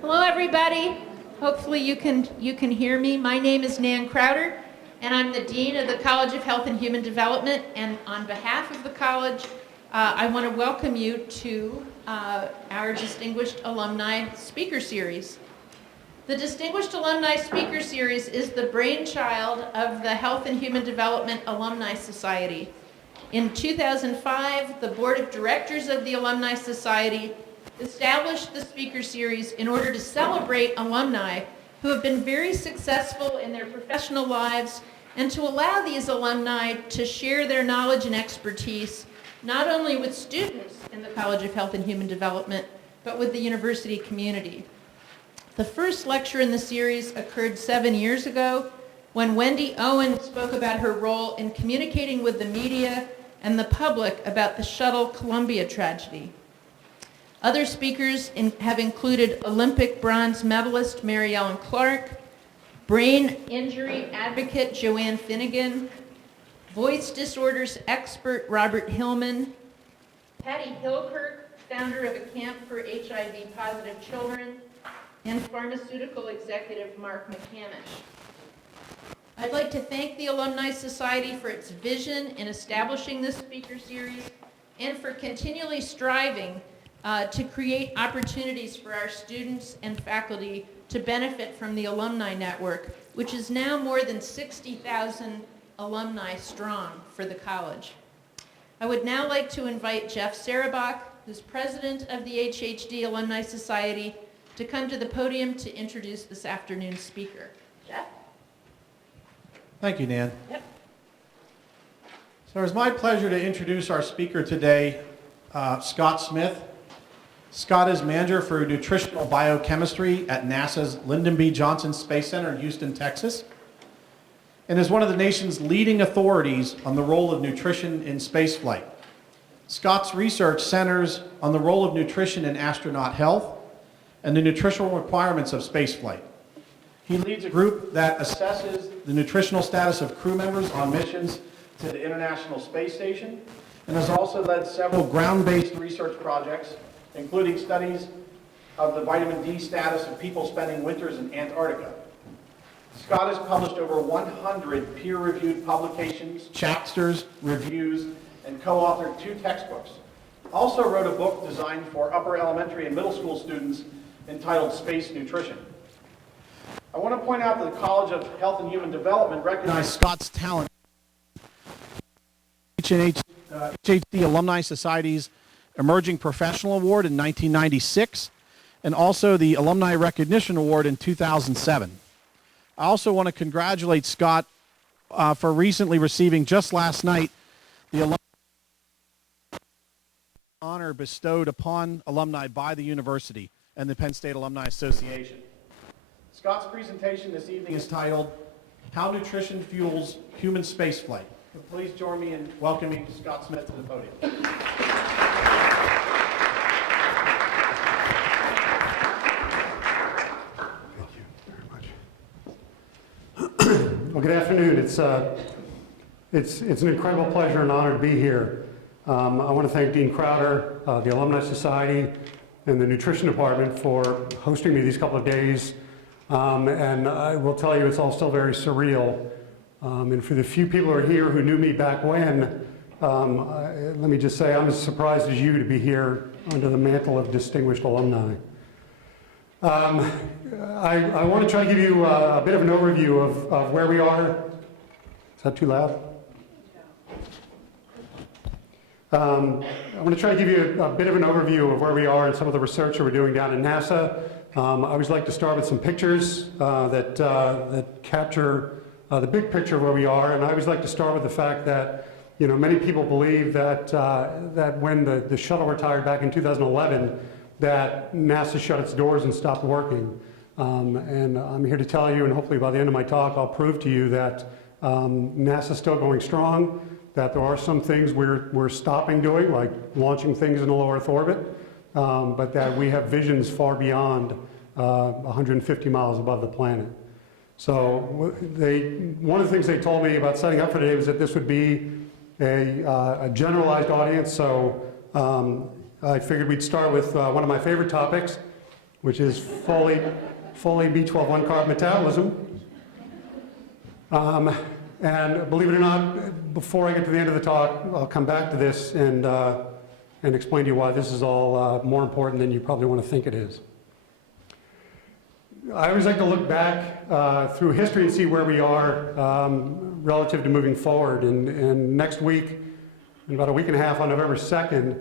Hello, everybody. Hopefully you can hear me. My name is Nan Crowder, and I'm the Dean of the College of Health and Human Development. And on behalf of the college, I want to welcome you to our Distinguished Alumni Speaker Series. The Distinguished Alumni Speaker Series is the brainchild of the Health and Human Development Alumni Society. In 2005, the Board of Directors of the Alumni Society established the Speaker Series in order to celebrate alumni who have been very successful in their professional lives and to allow these alumni to share their knowledge and expertise not only with students in the College of Health and Human Development, but with the university community. The first lecture in the series occurred 7 years ago when Wendy Owen spoke about her role in communicating with the media and the public about the Shuttle Columbia tragedy. Other speakers have included Olympic bronze medalist Mary Ellen Clark, brain injury advocate Joanne Finnegan, voice disorders expert Robert Hillman, Patty Hilkirk, founder of a camp for HIV-positive children, and pharmaceutical executive Mark McCamish. I'd like to thank the Alumni Society for its vision in establishing this speaker series and for continually striving to create opportunities for our students and faculty to benefit from the alumni network, which is now more than 60,000 alumni strong for the college. I would now like to invite Jeff Sarabach, who's president of the HHD Alumni Society, to come to the podium to introduce this afternoon's speaker. Jeff? Thank you, Nan. Yep. So it's my pleasure to introduce our speaker today, Scott Smith. Scott is manager for Nutritional Biochemistry at NASA's Lyndon B. Johnson Space Center in Houston, Texas, and is one of the nation's leading authorities on the role of nutrition in spaceflight. Scott's research centers on the role of nutrition in astronaut health and the nutritional requirements of spaceflight. He leads a group that assesses the nutritional status of crew members on missions to the International Space Station and has also led several ground-based research projects, including studies of the vitamin D status of people spending winters in Antarctica. Scott has published over 100 peer-reviewed publications, chapters, reviews, and co-authored 2 textbooks. Also wrote a book designed for upper elementary and middle school students entitled Space Nutrition. I want to point out that the College of Health and Human Development recognized Scott's talent. HHD Alumni Society's Emerging Professional Award in 1996, and also the Alumni Recognition Award in 2007. I also want to congratulate Scott for recently receiving, just last night, the Alumni honor bestowed upon alumni by the university and the Penn State Alumni Association. Scott's presentation this evening is titled, How Nutrition Fuels Human Spaceflight. So please join me in welcoming Scott Smith to the podium. Well, good afternoon. It's an incredible pleasure and honor to be here. I want to thank Dean Crowder, the Alumni Society, and the Nutrition Department for hosting me these couple of days. And I will tell you, it's all still very surreal. And for the few people who are here who knew me back when, let me just say I'm as surprised as you to be here under the mantle of distinguished alumni. I want to try to give you a bit of an overview of where we are. Is that too loud? I want to try to give you a bit of an overview of where we are and some of the research that we're doing down at NASA. I always like to start with some pictures that capture the big picture of where we are, and I always like to start with the fact that many people believe that that when the shuttle retired back in 2011, that NASA shut its doors and stopped working. And I'm here to tell you, and hopefully by the end of my talk, I'll prove to you that NASA's still going strong, that there are some things we're stopping doing, like launching things in a low Earth orbit, but that we have visions far beyond 150 miles above the planet. So one of the things they told me about setting up for today was that this would be a generalized audience, so I figured we'd start with one of my favorite topics, which is fully B12 one-carb metabolism. And believe it or not, before I get to the end of the talk, I'll come back to this and explain to you why this is all more important than you probably want to think it is. I always like to look back through history and see where we are relative to moving forward. And next week, in about a week and a half, on November 2nd,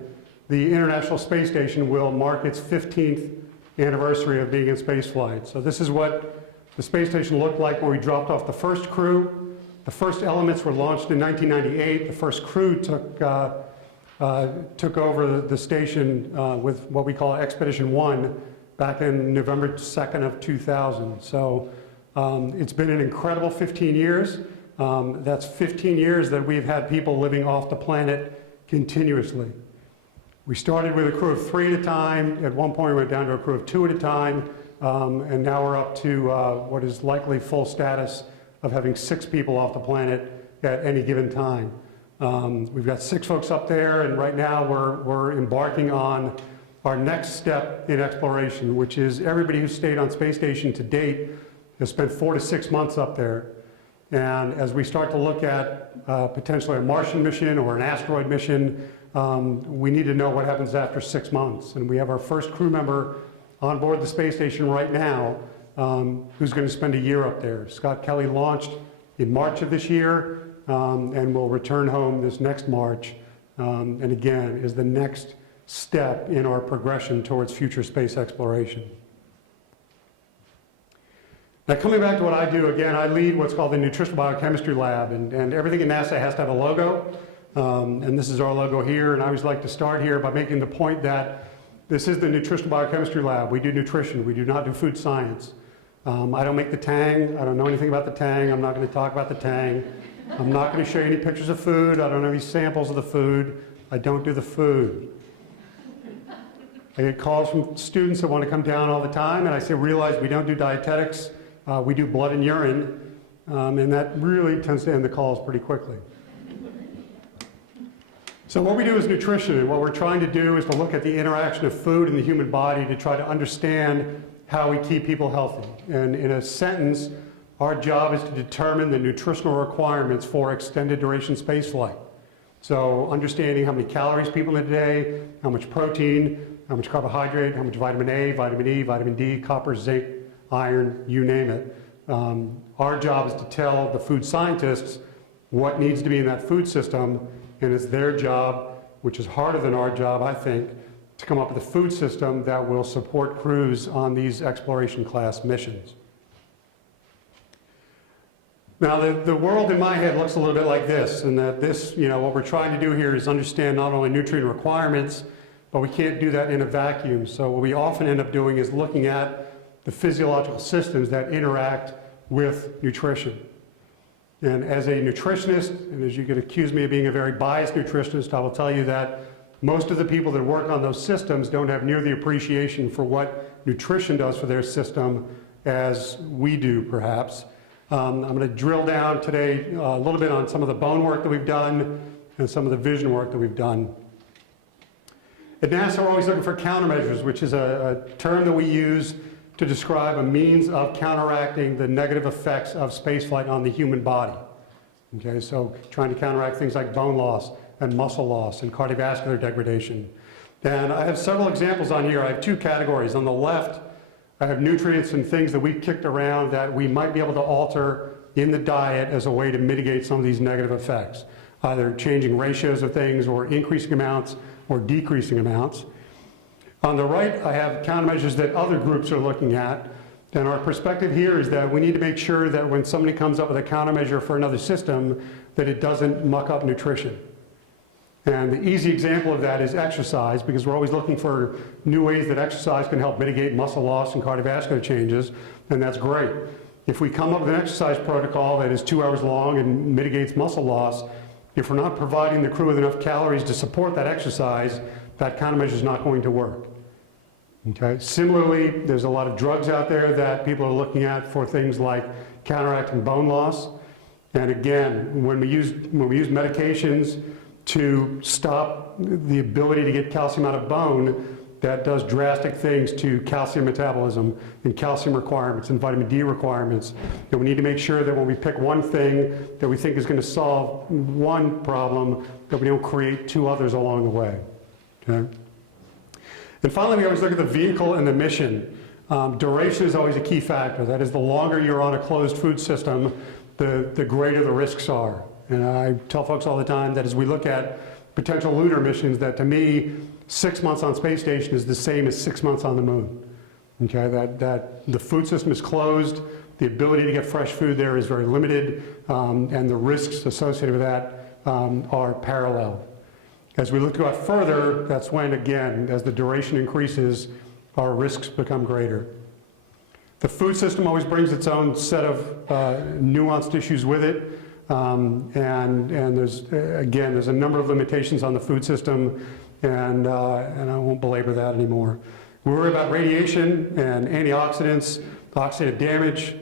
the International Space Station will mark its 15th anniversary of being in space flight. So this is what the space station looked like when we dropped off the first crew. The first elements were launched in 1998. The first crew took over the station with what we call Expedition 1 back in November 2nd of 2000. So it's been an incredible 15 years. That's 15 years that we've had people living off the planet continuously. We started with a crew of 3 at a time. At one point, we went down to a crew of 2 at a time. And now we're up to what is likely full status of having 6 people off the planet at any given time. We've got 6 folks up there, and right now we're embarking on our next step in exploration, which is everybody who's stayed on space station to date has spent 4 to 6 months up there. And as we start to look at potentially a Martian mission or an asteroid mission, we need to know what happens after 6 months. And we have our first crew member on board the space station right now who's going to spend a year up there. Scott Kelly launched in March of this year and will return home this next March. And again, is the next step in our progression towards future space exploration. Now, coming back to what I do, again, I lead what's called the Nutritional Biochemistry Lab, and everything in NASA has to have a logo, and this is our logo here, and I always like to start here by making the point that this is the Nutritional Biochemistry Lab. We do nutrition. We do not do food science. I don't make the Tang. I don't know anything about the Tang. I'm not going to talk about the Tang. I'm not going to show you any pictures of food. I don't have any samples of the food. I don't do the food. I get calls from students that want to come down all the time, and I say, realize we don't do dietetics. We do blood and urine, and that really tends to end the calls pretty quickly. So what we do is nutrition, and what we're trying to do is to look at the interaction of food in the human body to try to understand how we keep people healthy. And in a sentence, our job is to determine the nutritional requirements for extended duration spaceflight. So understanding how many calories people need a day, how much protein, how much carbohydrate, how much vitamin A, vitamin E, vitamin D, copper, zinc, iron, you name it. Our job is to tell the food scientists what needs to be in that food system, and it's their job, which is harder than our job, I think, to come up with a food system that will support crews on these exploration class missions. Now, the world in my head looks a little bit like this, and that this, what we're trying to do here is understand not only nutrient requirements, but we can't do that in a vacuum. So what we often end up doing is looking at the physiological systems that interact with nutrition. And as a nutritionist, and as you could accuse me of being a very biased nutritionist, I will tell you that most of the people that work on those systems don't have near the appreciation for what nutrition does for their system as we do, perhaps. I'm going to drill down today a little bit on some of the bone work that we've done and some of the vision work that we've done. At NASA, we're always looking for countermeasures, which is a term that we use to describe a means of counteracting the negative effects of spaceflight on the human body. Okay, so trying to counteract things like bone loss and muscle loss and cardiovascular degradation. And I have several examples on here. I have 2 categories. On the left, I have nutrients and things that we've kicked around that we might be able to alter in the diet as a way to mitigate some of these negative effects, either changing ratios of things or increasing amounts or decreasing amounts. On the right, I have countermeasures that other groups are looking at. And our perspective here is that we need to make sure that when somebody comes up with a countermeasure for another system, that it doesn't muck up nutrition. And the easy example of that is exercise, because we're always looking for new ways that exercise can help mitigate muscle loss and cardiovascular changes, and that's great. If we come up with an exercise protocol that is 2 hours long and mitigates muscle loss, if we're not providing the crew with enough calories to support that exercise, that countermeasure is not going to work. Okay. Similarly, there's a lot of drugs out there that people are looking at for things like counteracting bone loss. And again, when we use medications to stop the ability to get calcium out of bone, that does drastic things to calcium metabolism and calcium requirements and vitamin D requirements. And we need to make sure that when we pick one thing that we think is going to solve one problem, that we don't create two others along the way. Okay? And finally, we always look at the vehicle and the mission. Duration is always a key factor. That is, the longer you're on a closed food system, the greater the risks are. And I tell folks all the time that as we look at potential lunar missions, that to me, 6 months on space station is the same as 6 months on the moon. Okay, that the food system is closed, the ability to get fresh food there is very limited, and the risks associated with that are parallel. As we look to go out further, that's when, again, as the duration increases, our risks become greater. The food system always brings its own set of nuanced issues with it. And there's a number of limitations on the food system, and I won't belabor that anymore. We worry about radiation and antioxidants, oxidative damage,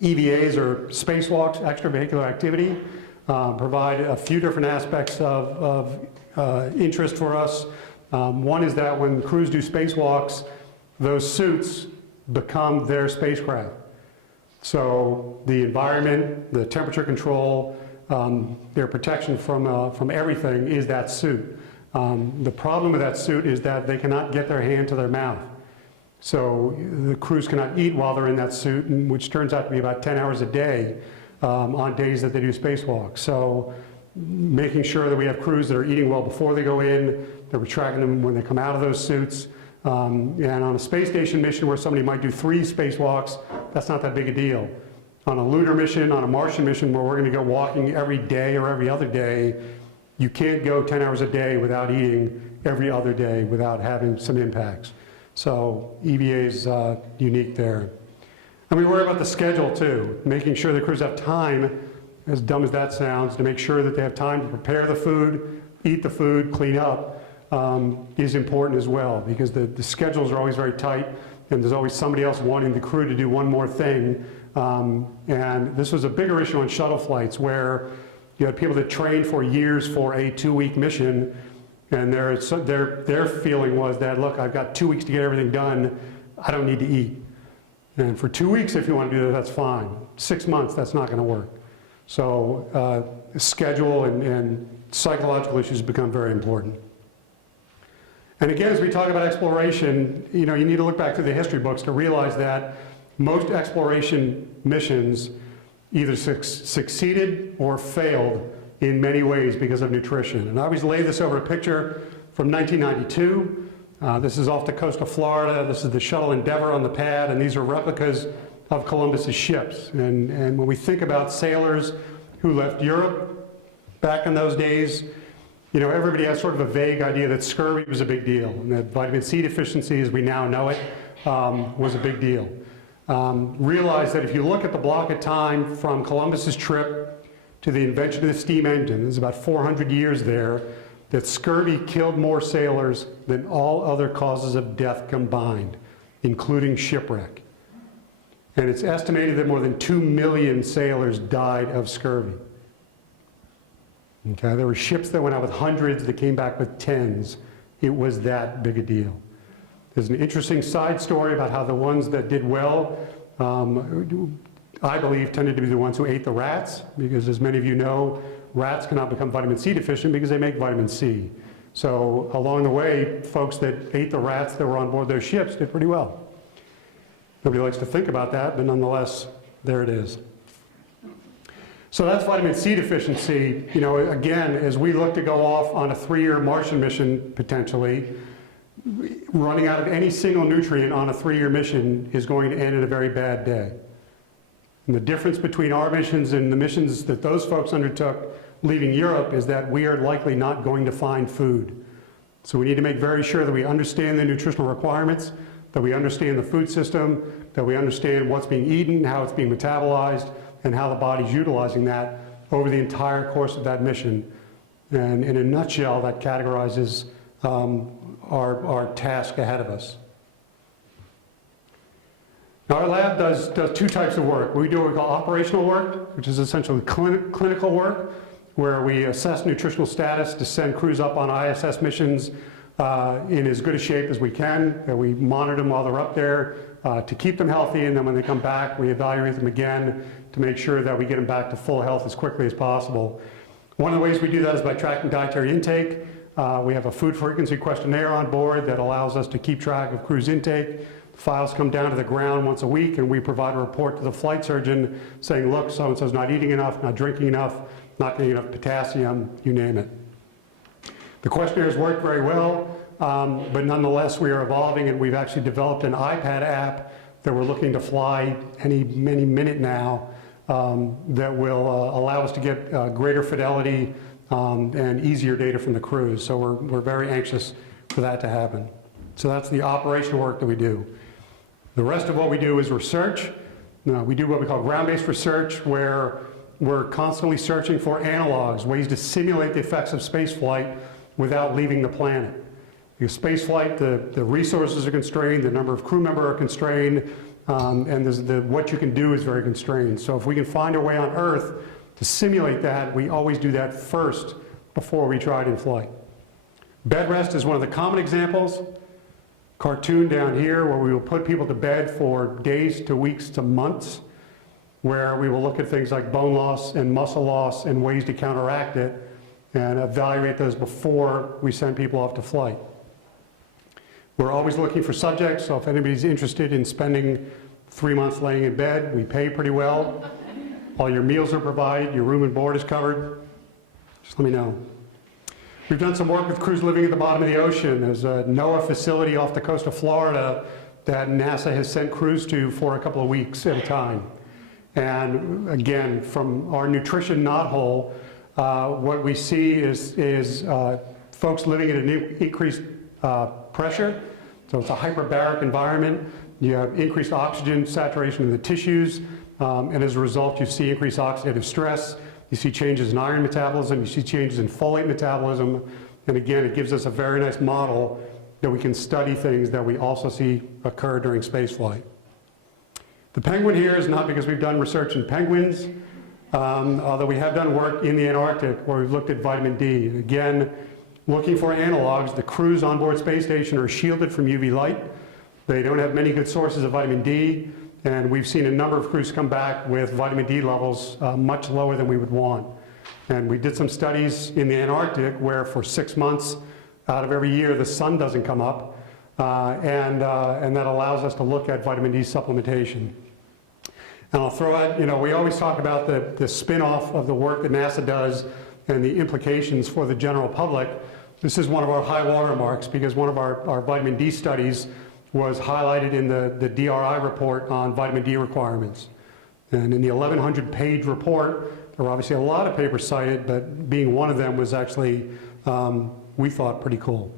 EVAs or spacewalks, extravehicular activity, provide a few different aspects of interest for us. One is that when crews do spacewalks, those suits become their spacecraft. So the environment, the temperature control, their protection from everything is that suit. The problem with that suit is that they cannot get their hand to their mouth. So the crews cannot eat while they're in that suit, which turns out to be about 10 hours a day on days that they do spacewalks. So making sure that we have crews that are eating well before they go in, that we're tracking them when they come out of those suits. And on a space station mission where somebody might do 3 spacewalks, that's not that big a deal. On a lunar mission, on a Martian mission where we're going to go walking every day or every other day, you can't go 10 hours a day without eating every other day without having some impacts. So EVA is unique there. And we worry about the schedule too, making sure the crews have time, as dumb as that sounds, to make sure that they have time to prepare the food, eat the food, clean up, is important as well, because the schedules are always very tight, and there's always somebody else wanting the crew to do one more thing. And this was a bigger issue on shuttle flights, where you had people that trained for years for a 2-week mission, and their feeling was that, look, I've got 2 weeks to get everything done, I don't need to eat. And for 2 weeks, if you want to do that, that's fine. 6 months, that's not going to work. So schedule and psychological issues become very important. And again, as we talk about exploration, you need to look back through the history books to realize that most exploration missions either succeeded or failed in many ways because of nutrition. And I always lay this over a picture from 1992. This is off the coast of Florida. This is the shuttle Endeavour on the pad, and these are replicas of Columbus's ships. And when we think about sailors who left Europe back in those days, everybody has sort of a vague idea that scurvy was a big deal, and that vitamin C deficiency, as we now know it, was a big deal. Realize that if you look at the block of time from Columbus's trip to the invention of the steam engine, there's about 400 years there, that scurvy killed more sailors than all other causes of death combined, including shipwreck. And it's estimated that more than 2 million sailors died of scurvy. Okay, there were ships that went out with hundreds that came back with tens. It was that big a deal. There's an interesting side story about how the ones that did well, I believe, tended to be the ones who ate the rats, because as many of you know, rats cannot become vitamin C deficient because they make vitamin C. So along the way, folks that ate the rats that were on board those ships did pretty well. Nobody likes to think about that, but nonetheless, there it is. So that's vitamin C deficiency. Again, as we look to go off on a 3-year Martian mission, potentially, running out of any single nutrient on a 3-year mission is going to end in a very bad day. And the difference between our missions and the missions that those folks undertook leaving Europe is that we are likely not going to find food. So we need to make very sure that we understand the nutritional requirements, that we understand the food system, that we understand what's being eaten, how it's being metabolized, and how the body's utilizing that over the entire course of that mission. And in a nutshell, that categorizes our task ahead of us. Now, our lab does 2 types of work. We do what we call operational work, which is essentially clinical work, where we assess nutritional status to send crews up on ISS missions in as good a shape as we can. We monitor them while they're up there to keep them healthy, and then when they come back, we evaluate them again to make sure that we get them back to full health as quickly as possible. One of the ways we do that is by tracking dietary intake. We have a food frequency questionnaire on board that allows us to keep track of crew's intake. Files come down to the ground once a week, and we provide a report to the flight surgeon saying, look, so-and-so's not eating enough, not drinking enough, not getting enough potassium, you name it. The questionnaires work very well, but nonetheless, we are evolving, and we've actually developed an iPad app that we're looking to fly any minute now that will allow us to get greater fidelity and easier data from the crews. So we're very anxious for that to happen. So that's the operational work that we do. The rest of what we do is research. We do what we call ground-based research, where we're constantly searching for analogs, ways to simulate the effects of spaceflight without leaving the planet. Because spaceflight, the resources are constrained, the number of crew members are constrained, and what you can do is very constrained. So if we can find a way on Earth to simulate that, we always do that first before we try it in flight. Bed rest is one of the common examples. Cartoon down here where we will put people to bed for days to weeks to months, where we will look at things like bone loss and muscle loss and ways to counteract it and evaluate those before we send people off to flight. We're always looking for subjects, so if anybody's interested in spending 3 months laying in bed, we pay pretty well. All your meals are provided, your room and board is covered. Just let me know. We've done some work with crews living at the bottom of the ocean. There's a NOAA facility off the coast of Florida that NASA has sent crews to for a couple of weeks at a time. And again, from our nutrition knothole, what we see is folks living at an increased pressure. So it's a hyperbaric environment. You have increased oxygen saturation in the tissues, and as a result, you see increased oxidative stress. You see changes in iron metabolism, you see changes in folate metabolism, and again, it gives us a very nice model that we can study things that we also see occur during spaceflight. The penguin here is not because we've done research in penguins, although we have done work in the Antarctic where we've looked at vitamin D. And again, looking for analogs, the crews on board space station are shielded from UV light. They don't have many good sources of vitamin D. And we've seen a number of crews come back with vitamin D levels much lower than we would want. And we did some studies in the Antarctic where for 6 months out of every year the sun doesn't come up, and that allows us to look at vitamin D supplementation. And I'll throw out, we always talk about the spin-off of the work that NASA does and the implications for the general public. This is one of our high water marks because one of our vitamin D studies was highlighted in the DRI report on vitamin D requirements. And in the 1,100-page report, there were obviously a lot of papers cited, but being one of them was actually, we thought, pretty cool.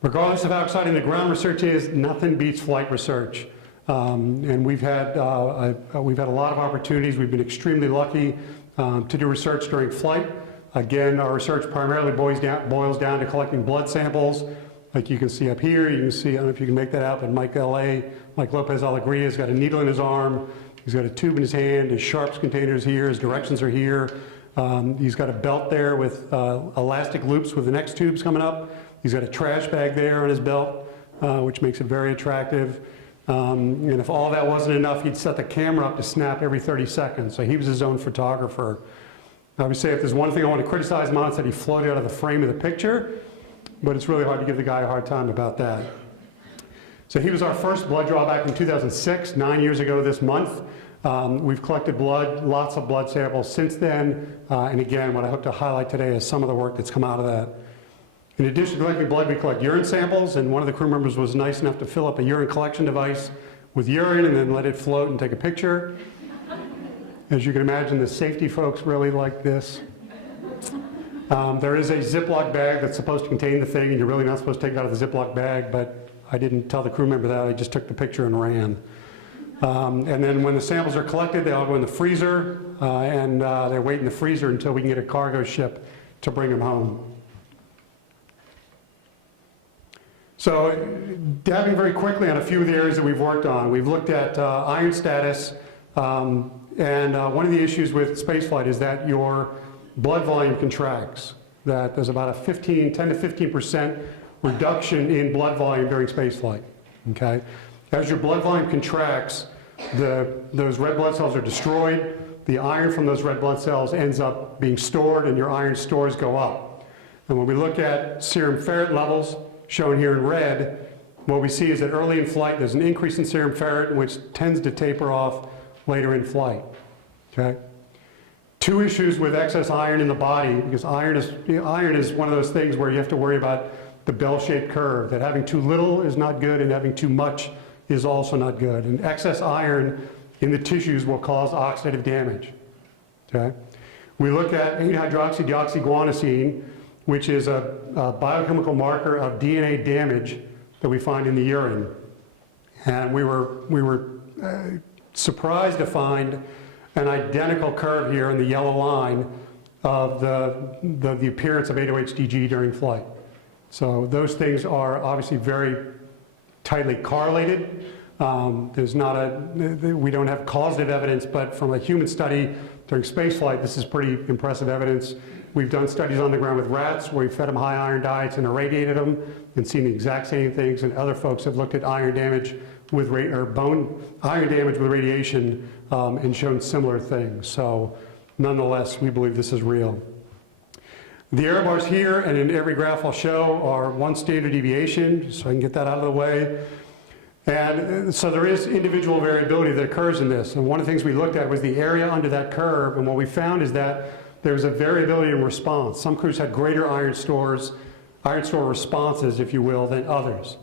Regardless of how exciting the ground research is, nothing beats flight research. And we've had a lot of opportunities. We've been extremely lucky to do research during flight. Again, our research primarily boils down to collecting blood samples. Like you can see up here, you can see, I don't know if you can make that out, but Mike Lopez Alegria has got a needle in his arm, he's got a tube in his hand, his sharps container is here, his directions are here. He's got a belt there with elastic loops with the next tubes coming up. He's got a trash bag there on his belt, which makes it very attractive. And if all that wasn't enough, he'd set the camera up to snap every 30 seconds. So he was his own photographer. I would say if there's one thing I want to criticize him on, it's that he floated out of the frame of the picture. But it's really hard to give the guy a hard time about that. So he was our first blood draw back in 2006, 9 years ago this month. We've collected blood, lots of blood samples since then. And again, what I hope to highlight today is some of the work that's come out of that. In addition to collecting blood, we collect urine samples, and one of the crew members was nice enough to fill up a urine collection device with urine and then let it float and take a picture. As you can imagine, the safety folks really like this. There is a Ziploc bag that's supposed to contain the thing, and you're really not supposed to take it out of the Ziploc bag, but I didn't tell the crew member that. I just took the picture and ran. And then when the samples are collected, they all go in the freezer, and they wait in the freezer until we can get a cargo ship to bring them home. So, dabbing very quickly on a few of the areas that we've worked on. We've looked at iron status, and one of the issues with spaceflight is that your blood volume contracts. that there's about a 10 to 15% reduction in blood volume during spaceflight, okay? As your blood volume contracts, those red blood cells are destroyed, the iron from those red blood cells ends up being stored, and your iron stores go up. And when we look at serum ferret levels, shown here in red, what we see is that early in flight there's an increase in serum ferret, which tends to taper off later in flight, okay? Two issues with excess iron in the body, because iron is one of those things where you have to worry about the bell-shaped curve, that having too little is not good and having too much is also not good. And excess iron in the tissues will cause oxidative damage, okay? We look at 8-hydroxydeoxyguanosine, which is a biochemical marker of DNA damage that we find in the urine. And we were surprised to find an identical curve here in the yellow line of the appearance of 8-OHDG during flight. So those things are obviously very tightly correlated. We don't have causative evidence, but from a human study during spaceflight, this is pretty impressive evidence. We've done studies on the ground with rats where we fed them high iron diets and irradiated them and seen the exact same things, and other folks have looked at iron damage with iron damage with radiation and shown similar things. So nonetheless, we believe this is real. The error bars here and in every graph I'll show are one standard deviation, so I can get that out of the way. And so there is individual variability that occurs in this. And one of the things we looked at was the area under that curve, and what we found is that there's a variability in response. Some crews had greater iron store responses, if you will, than others.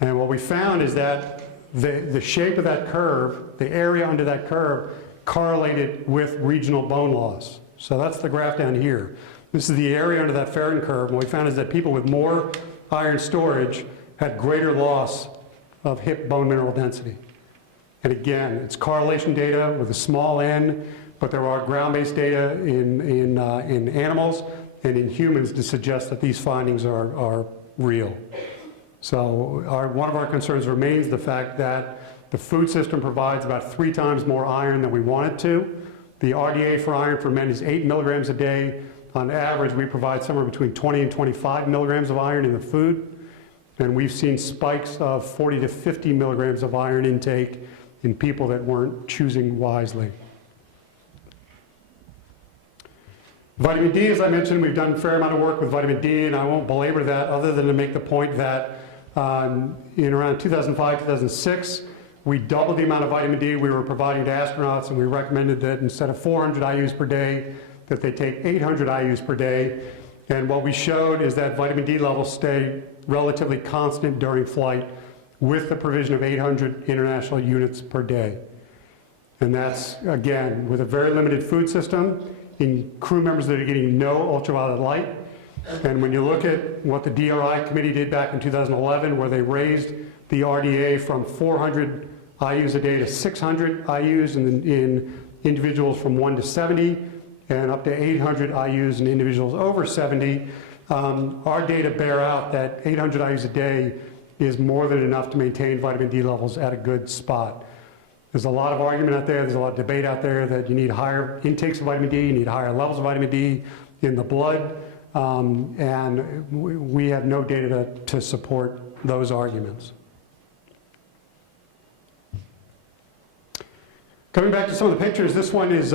And what we found is that the shape of that curve, the area under that curve, correlated with regional bone loss. So that's the graph down here. This is the area under that ferritin curve, and what we found is that people with more iron storage had greater loss of hip bone mineral density. And again, it's correlation data with a small n, but there are ground-based data in animals and in humans to suggest that these findings are real. So one of our concerns remains the fact that the food system provides about 3 times more iron than we want it to. The RDA for iron for men is 8 milligrams a day. On average, we provide somewhere between 20 and 25 milligrams of iron in the food. And we've seen spikes of 40 to 50 milligrams of iron intake in people that weren't choosing wisely. Vitamin D, as I mentioned, we've done a fair amount of work with vitamin D, and I won't belabor that other than to make the point that in around 2005, 2006, we doubled the amount of vitamin D we were providing to astronauts, and we recommended that instead of 400 IUs per day, that they take 800 IUs per day. And what we showed is that vitamin D levels stay relatively constant during flight with the provision of 800 international units per day. And that's, again, with a very limited food system, in crew members that are getting no ultraviolet light. And when you look at what the DRI committee did back in 2011, where they raised the RDA from 400 IUs a day to 600 IUs in individuals from 1 to 70, and up to 800 IUs in individuals over 70, our data bear out that 800 IUs a day is more than enough to maintain vitamin D levels at a good spot. There's a lot of argument out there, there's a lot of debate out there that you need higher intakes of vitamin D, you need higher levels of vitamin D in the blood, and we have no data to support those arguments. Coming back to some of the pictures, this one is,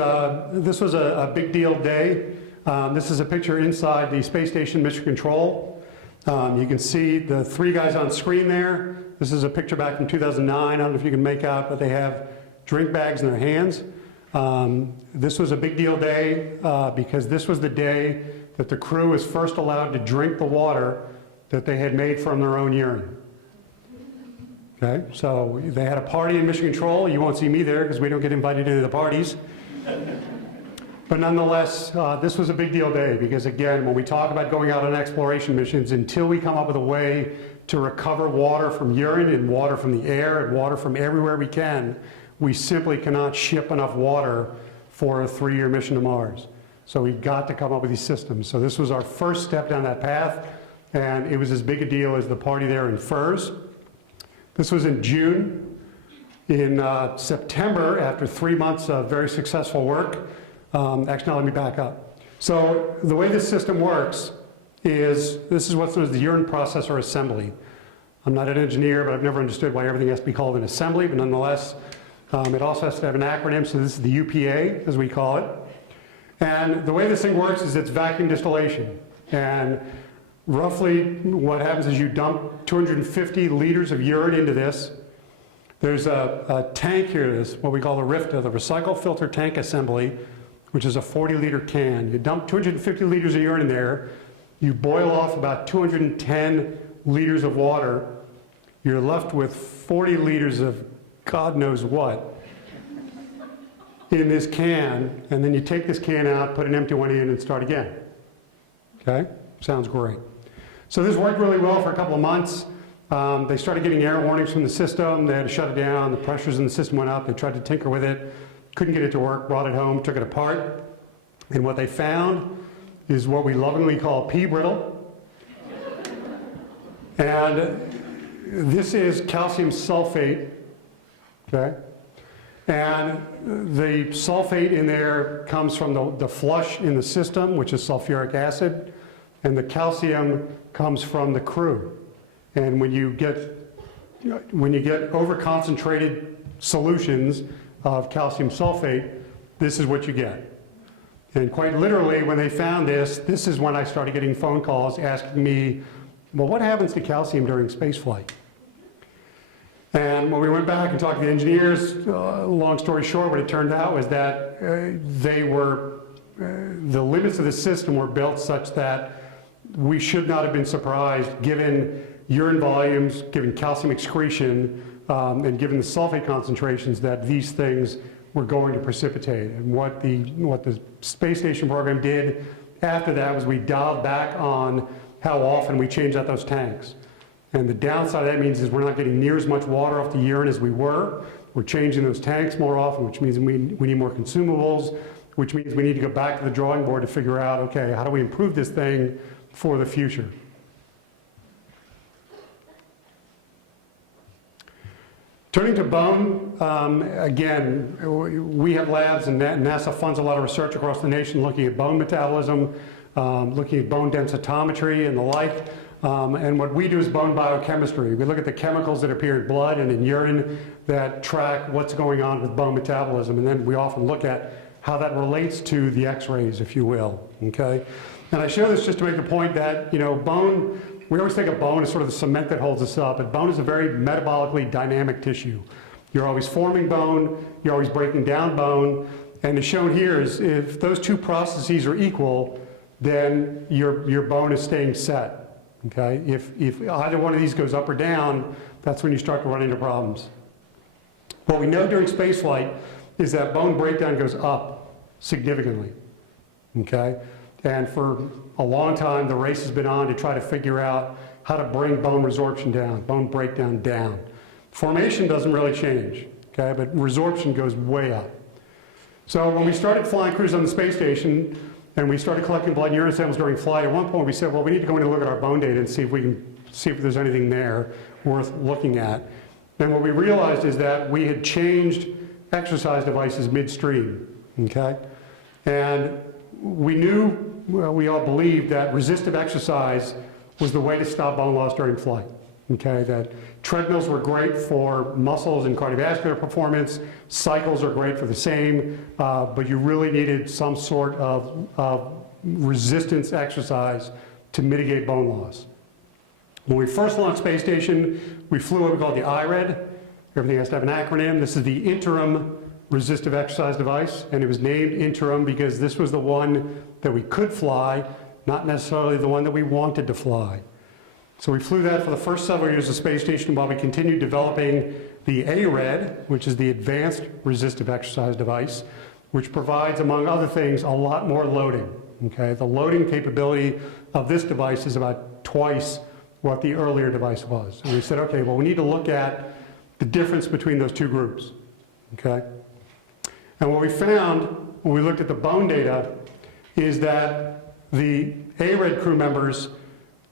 this was a big deal day. This is a picture inside the space station mission control. You can see the 3 guys on screen there. This is a picture back from 2009. I don't know if you can make out, but they have drink bags in their hands. This was a big deal day because this was the day that the crew was first allowed to drink the water that they had made from their own urine. Okay, so they had a party in mission control. You won't see me there because we don't get invited into the parties. But nonetheless, this was a big deal day because, again, when we talk about going out on exploration missions, until we come up with a way to recover water from urine and water from the air and water from everywhere we can, we simply cannot ship enough water for a 3-year mission to Mars. So we've got to come up with these systems. So this was our first step down that path, and it was as big a deal as the party there infers. This was in June. In September, after 3 months of very successful work, actually, now let me back up. So the way this system works is, this is what's known as the urine processor assembly. I'm not an engineer, but I've never understood why everything has to be called an assembly, but nonetheless, it also has to have an acronym, so this is the UPA, as we call it. And the way this thing works is it's vacuum distillation. And roughly what happens is you dump 250 liters of urine into this. There's a tank here, this what we call the RFTA, the Recycle Filter Tank Assembly, which is a 40-liter can. You dump 250 liters of urine in there, you boil off about 210 liters of water, you're left with 40 liters of God knows what in this can, and then you take this can out, put an empty one in, and start again. Okay? Sounds great. So this worked really well for a couple of months. They started getting error warnings from the system. They had to shut it down. The pressures in the system went up. They tried to tinker with it. Couldn't get it to work. Brought it home. Took it apart. And what they found is what we lovingly call pea brittle. And this is calcium sulfate. Okay? And the sulfate in there comes from the flush in the system, which is sulfuric acid. And the calcium comes from the crew. And when you get over-concentrated solutions of calcium sulfate, this is what you get. And quite literally, when they found this, this is when I started getting phone calls asking me, well, what happens to calcium during spaceflight? And when we went back and talked to the engineers, long story short, what it turned out was that the limits of the system were built such that we should not have been surprised, given urine volumes, given calcium excretion, and given the sulfate concentrations, that these things were going to precipitate. And what the space station program did after that was we dialed back on how often we changed out those tanks. And the downside of that means is we're not getting near as much water off the urine as we were. We're changing those tanks more often, which means we need more consumables, which means we need to go back to the drawing board to figure out, okay, how do we improve this thing for the future? Turning to bone, again, we have labs, and NASA funds a lot of research across the nation looking at bone metabolism, looking at bone densitometry and the like. And what we do is bone biochemistry. We look at the chemicals that appear in blood and in urine that track what's going on with bone metabolism, and then we often look at how that relates to the x-rays, if you will, okay? And I show this just to make the point that, bone, we always think of bone as sort of the cement that holds us up, but bone is a very metabolically dynamic tissue. You're always forming bone, you're always breaking down bone, and as shown here is if those two processes are equal, then your bone is staying set, okay? If either one of these goes up or down, that's when you start to run into problems. What we know during spaceflight is that bone breakdown goes up significantly, okay? And for a long time, the race has been on to try to figure out how to bring bone resorption down, bone breakdown down. Formation doesn't really change, okay, but resorption goes way up. So when we started flying crews on the space station and we started collecting blood and urine samples during flight, at one point we said, well, we need to go in and look at our bone data and see if there's anything there worth looking at. And what we realized is that we had changed exercise devices midstream, okay? And we knew, well, we all believed that resistive exercise was the way to stop bone loss during flight, okay? That treadmills were great for muscles and cardiovascular performance, cycles are great for the same, but you really needed some sort of resistance exercise to mitigate bone loss. When we first launched Space Station, we flew what we call the IRED. Everything has to have an acronym. This is the interim resistive exercise device, and it was named interim because this was the one that we could fly, not necessarily the one that we wanted to fly. So we flew that for the first several years of Space Station while we continued developing the ARED, which is the advanced resistive exercise device, which provides, among other things, a lot more loading. Okay? The loading capability of this device is about twice what the earlier device was. And we said, okay, well, we need to look at the difference between those two groups. Okay? And what we found when we looked at the bone data is that the ARED crew members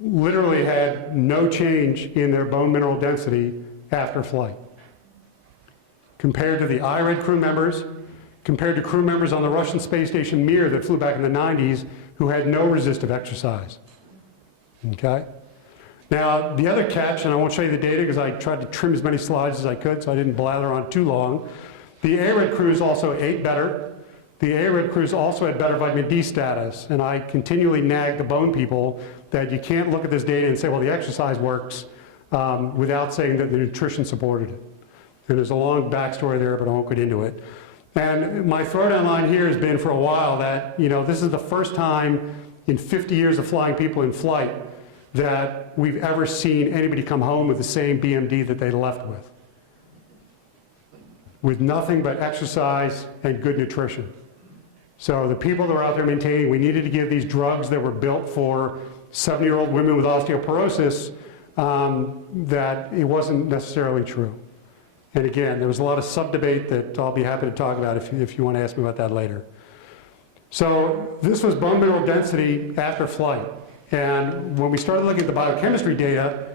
literally had no change in their bone mineral density after flight. Compared to the IRED crew members, compared to crew members on the Russian space station Mir that flew back in the 90s who had no resistive exercise. Okay? Now, the other catch, and I won't show you the data because I tried to trim as many slides as I could so I didn't blather on too long. The ARED crews also ate better. The ARED crews also had better vitamin D status. And I continually nag the bone people that you can't look at this data and say, well, the exercise works without saying that the nutrition supported it. And there's a long backstory there, but I won't get into it. And my throwdown line here has been for a while that, you know, this is the first time in 50 years of flying people in flight that we've ever seen anybody come home with the same BMD that they left with nothing but exercise and good nutrition. So the people that were out there maintaining we needed to give these drugs that were built for 70-year-old women with osteoporosis, that it wasn't necessarily true. And again, there was a lot of sub-debate that I'll be happy to talk about if you want to ask me about that later. So this was bone mineral density after flight. And when we started looking at the biochemistry data,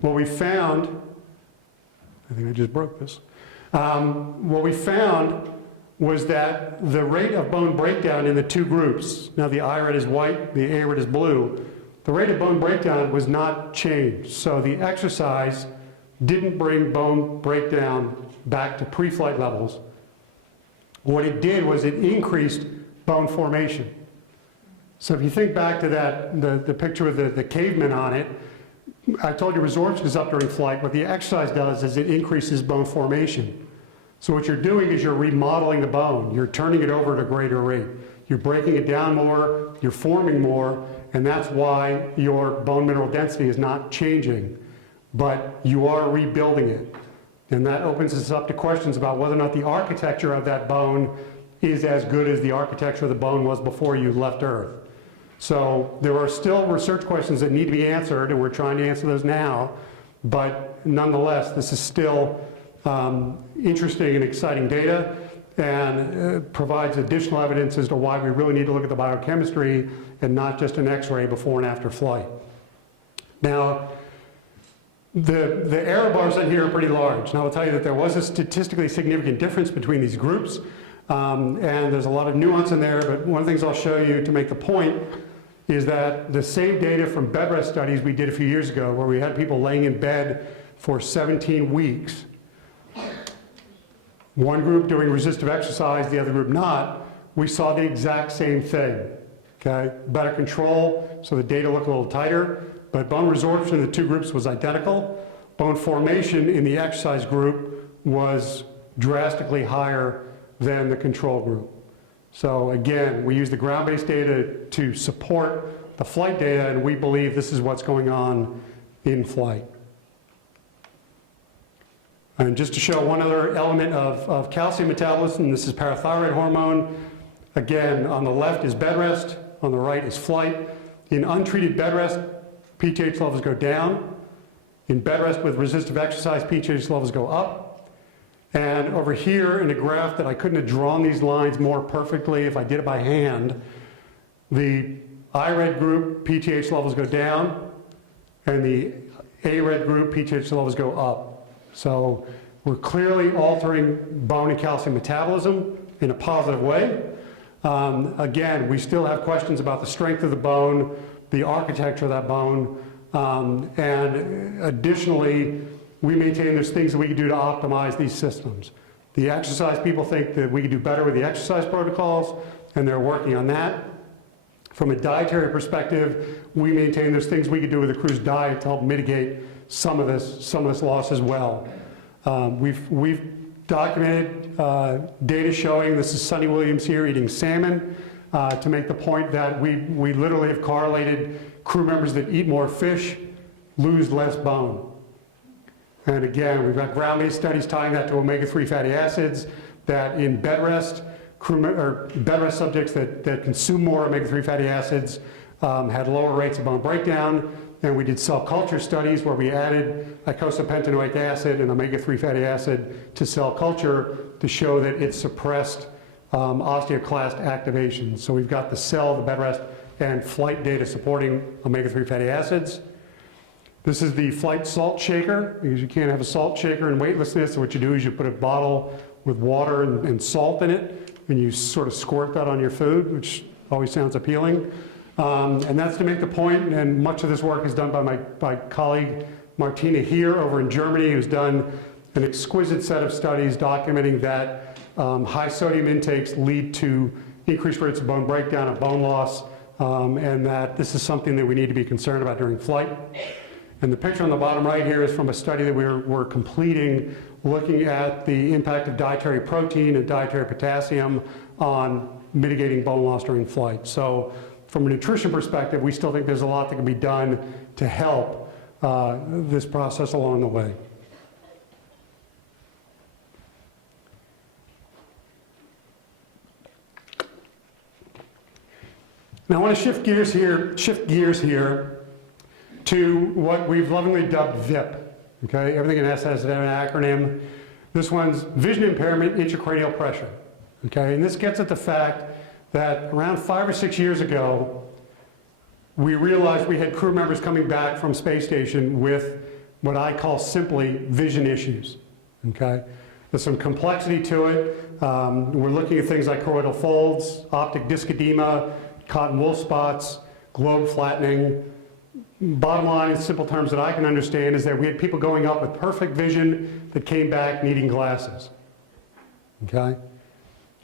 what we found, I think I just broke this. What we found was that the rate of bone breakdown in the two groups, now the IRED is white, the ARED is blue, the rate of bone breakdown was not changed. So the exercise didn't bring bone breakdown back to pre-flight levels. What it did was it increased bone formation. So if you think back to that, the picture with the caveman on it, I told you resorption is up during flight. What the exercise does is it increases bone formation. So what you're doing is you're remodeling the bone. You're turning it over at a greater rate. You're breaking it down more, you're forming more, and that's why your bone mineral density is not changing, but you are rebuilding it. And that opens us up to questions about whether or not the architecture of that bone is as good as the architecture of the bone was before you left Earth. So there are still research questions that need to be answered, and we're trying to answer those now, but nonetheless, this is still interesting and exciting data, and provides additional evidence as to why we really need to look at the biochemistry and not just an X-ray before and after flight. Now, the error bars in here are pretty large. Now, I'll tell you that there was a statistically significant difference between these groups, and there's a lot of nuance in there, but one of the things I'll show you to make the point is that the same data from bed rest studies we did a few years ago, where we had people laying in bed for 17 weeks, one group doing resistive exercise, the other group not, we saw the exact same thing, okay? Better control, so the data look a little tighter, but bone resorption in the two groups was identical. Bone formation in the exercise group was drastically higher than the control group. So again, we use the ground-based data to support the flight data, and we believe this is what's going on in flight. And just to show one other element of calcium metabolism, this is parathyroid hormone. Again, on the left is bed rest, on the right is flight. In untreated bed rest, PTH levels go down. In bed rest with resistive exercise, PTH levels go up. And over here in a graph that I couldn't have drawn these lines more perfectly if I did it by hand, the IRED group, PTH levels go down, and the ARED group, PTH levels go up. So we're clearly altering bone and calcium metabolism in a positive way. Again, we still have questions about the strength of the bone, the architecture of that bone, and additionally, we maintain there's things that we can do to optimize these systems. The exercise people think that we can do better with the exercise protocols, and they're working on that. From a dietary perspective, we maintain there's things we can do with the crew's diet to help mitigate some of this loss as well. We've documented data showing, this is Sonny Williams here eating salmon, to make the point that we literally have correlated crew members that eat more fish lose less bone. And again, we've got ground-based studies tying that to omega-3 fatty acids, that in bed rest, bed rest subjects that consume more omega-3 fatty acids had lower rates of bone breakdown. And we did cell culture studies where we added icosapentaenoic acid and omega-3 fatty acid to cell culture to show that it suppressed osteoclast activation. So we've got the cell, the bed rest, and flight data supporting omega-3 fatty acids. This is the flight salt shaker, because you can't have a salt shaker in weightlessness. So what you do is you put a bottle water and salt in it, and you sort of squirt that on your food, which always sounds appealing. And that's to make the point, and much of this work is done by my colleague Martina here over in Germany, who's done an exquisite set of studies documenting that high sodium intakes lead to increased rates of bone breakdown and bone loss, and that this is something that we need to be concerned about during flight. And the picture on the bottom right here is from a study that we're completing looking at the impact of dietary protein and dietary potassium on mitigating bone loss during flight. So from a nutrition perspective, we still think there's a lot that can be done to help this process along the way. Now I want to shift gears here to what we've lovingly dubbed VIP. Okay, everything in S has an acronym. This one's vision impairment, intracranial pressure. Okay, and this gets at the fact that around 5 or 6 years ago, we realized we had crew members coming back from space station with what I call simply vision issues. Okay, there's some complexity to it. We're looking at things like choroidal folds, optic disc edema, cotton wool spots, globe flattening. Bottom line, in simple terms that I can understand, is that we had people going up with perfect vision that came back needing glasses. Okay?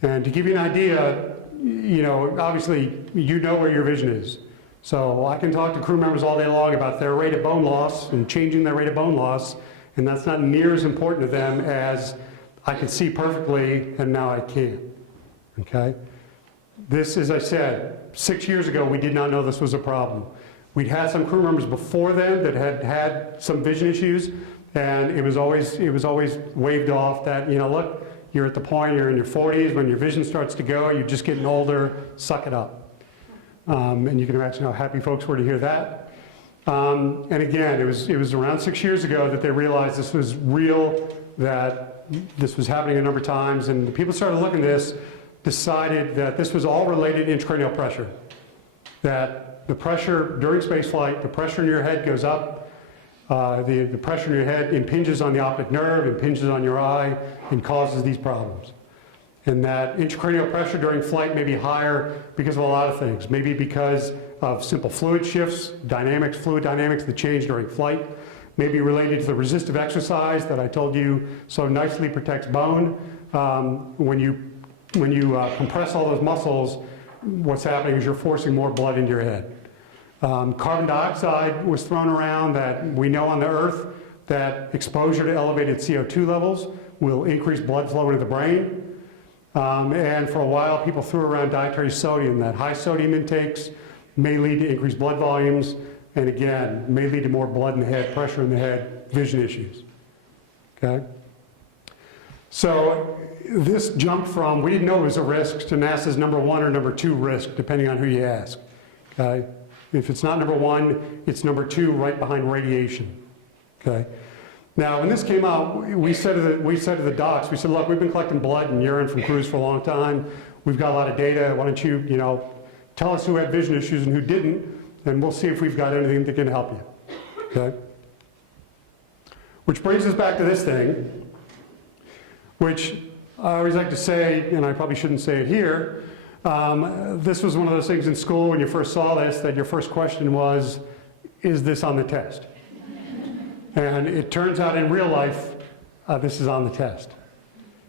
And to give you an idea, you know, obviously you know where your vision is. So I can talk to crew members all day long about their rate of bone loss and changing their rate of bone loss, and that's not near as important to them as I can see perfectly and now I can't. Okay? This, as I said, 6 years ago we did not know this was a problem. We'd had some crew members before then that had had some vision issues, and it was always waved off that, you know, look, you're at the point, you're in your 40s, when your vision starts to go, you're just getting older, suck it up. And you can imagine how happy folks were to hear that. And again, it was around 6 years ago that they realized this was real, that this was happening a number of times, and the people started looking at this, decided that this was all related to intracranial pressure. That the pressure during space flight, the pressure in your head goes up, the pressure in your head impinges on the optic nerve, impinges on your eye, and causes these problems. And that intracranial pressure during flight may be higher because of a lot of things. Maybe because of simple fluid shifts, fluid dynamics that change during flight. Maybe related to the resistive exercise that I told you so nicely protects bone. When you compress all those muscles, what's happening is you're forcing more blood into your head. Carbon dioxide was thrown around, that we know on the Earth that exposure to elevated CO2 levels will increase blood flow into the brain. And for a while, people threw around dietary sodium, that high sodium intakes may lead to increased blood volumes, and again, may lead to more blood in the head, pressure in the head, vision issues. Okay? So this jumped from, we didn't know it was a risk, to NASA's number 1 or number 2 risk, depending on who you ask. Okay? If it's not number 1, it's number 2, right behind radiation. Okay? Now, when this came out, we said to the docs, we said, look, we've been collecting blood and urine from crews for a long time. We've got a lot of data. Why don't you, tell us who had vision issues and who didn't, and we'll see if we've got anything that can help you. Okay? Which brings us back to this thing, which I always like to say, and I probably shouldn't say it here, this was one of those things in school when you first saw this, that your first question was, is this on the test? And it turns out in real life, this is on the test.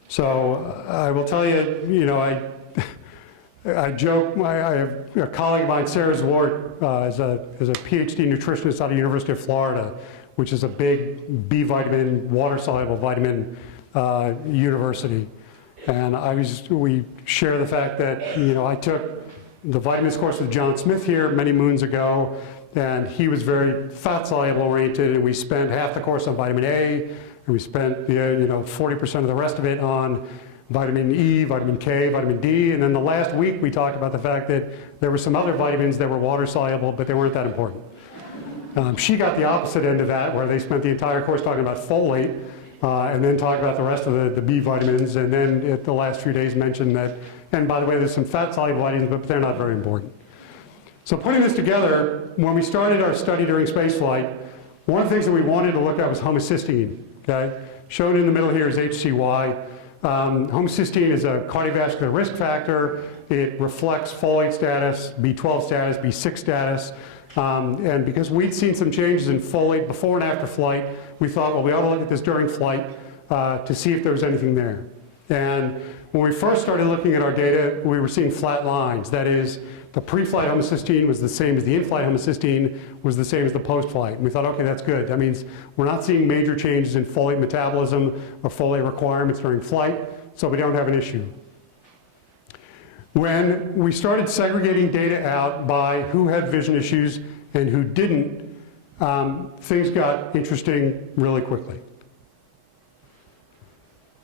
So I will tell you, I joke, I have a colleague of mine, Sarah Zwart, is a PhD nutritionist out of the University of Florida, which is a big B vitamin, water-soluble vitamin university. And we share the fact that, I took the vitamins course with John Smith here many moons ago, and he was very fat-soluble oriented, and we spent half the course on vitamin A, and we spent 40% of the rest of it on vitamin E, vitamin K, vitamin D, and then the last week we talked about the fact that there were some other vitamins that were water-soluble, but they weren't that important. She got the opposite end of that, where they spent the entire course talking about folate, and then talk about the rest of the B vitamins, and then at the last few days mentioned that, and by the way, there's some fat-soluble vitamins, but they're not very important. So putting this together, when we started our study during spaceflight, one of the things that we wanted to look at was homocysteine. Okay? Shown in the middle here is HCY. Homocysteine is a cardiovascular risk factor. It reflects folate status, B12 status, B6 status. And because we'd seen some changes in folate before and after flight, we thought, well, we ought to look at this during flight to see if there was anything there. And when we first started looking at our data, we were seeing flat lines. That is, the pre-flight homocysteine was the same as the in-flight homocysteine was the same as the post-flight. And we thought, okay, that's good. That means we're not seeing major changes in folate metabolism or folate requirements during flight, so we don't have an issue. When we started segregating data out by who had vision issues and who didn't, things got interesting really quickly.